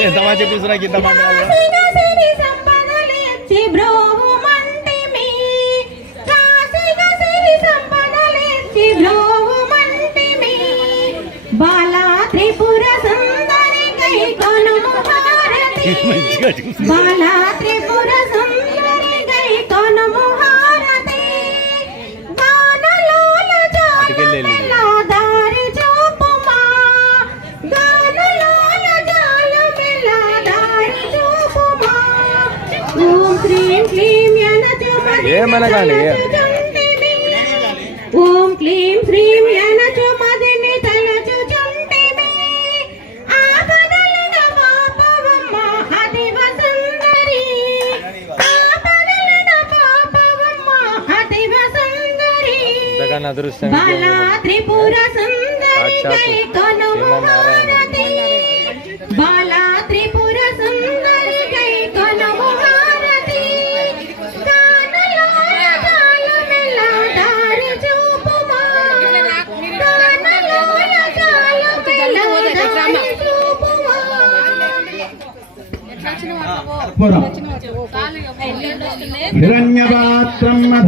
ఎంత మంచి కూర్చున్నా కింద బాలా త్రిపుర సుందరి కై కొనుము హారతి బాలా త్రిపుర సుందరి కై కొనుము హారతి గానలోల జాల దారి చూపుమా గానలోల జాల దారి చూపుమా ఓం క్లీం క్లీం యనచుమది ఏమనగాలి ఓం క్లీం శ్రీం యనచుమది బాలా త్రిపుర సుందరి కొనుము హారతి బాలా త్రిపుర సుందరి కై కొనుము హారతి గానలోల జాలమెల్ల దారి చూపుమా గానలోల జాలమెల్ల దారి చూపుమా హిరణ్యపాత్రం